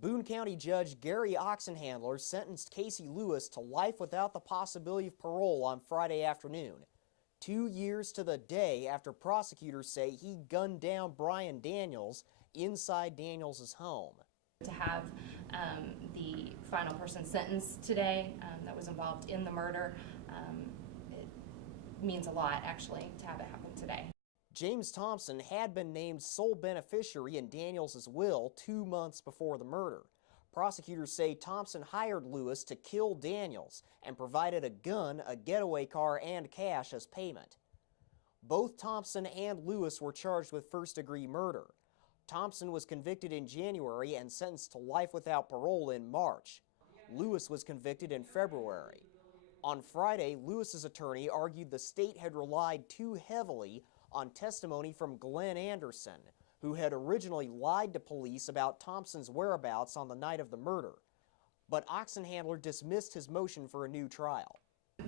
Boone County Judge Gary Oxenhandler sentenced Casey Lewis to life without the possibility of parole on Friday afternoon, 2 years to the day after prosecutors say he gunned down Brian Daniels inside Daniels' home. To have the final person sentenced today that was involved in the murder, it means a lot actually to have it happen today. James Thompson had been named sole beneficiary in Daniels' will 2 months before the murder. Prosecutors say Thompson hired Lewis to kill Daniels and provided a gun, a getaway car, and cash as payment. Both Thompson and Lewis were charged with first-degree murder. Thompson was convicted in January and sentenced to life without parole in March. Lewis was convicted in February. On Friday, Lewis's attorney argued the state had relied too heavily on testimony from Glenn Anderson, who had originally lied to police about Thompson's whereabouts on the night of the murder. But Oxenhandler dismissed his motion for a new trial.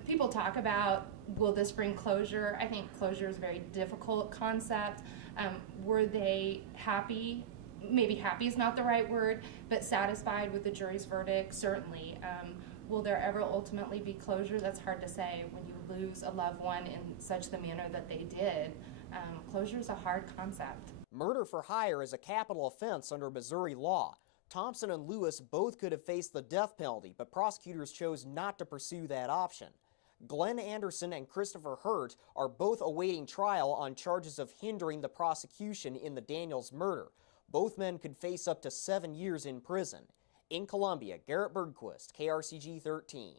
People talk about, will this bring closure? I think closure is a very difficult concept. Were they happy? Maybe happy is not the right word, but satisfied with the jury's verdict? Certainly. Will there ever ultimately be closure? That's hard to say when you lose a loved one in such the manner that they did. Closure is a hard concept. Murder for hire is a capital offense under Missouri law. Thompson and Lewis both could have faced the death penalty, but prosecutors chose not to pursue that option. Glenn Anderson and Christopher Hurt are both awaiting trial on charges of hindering the prosecution in the Daniels murder. Both men could face up to 7 years in prison. In Columbia, Garrett Bergquist, KRCG 13.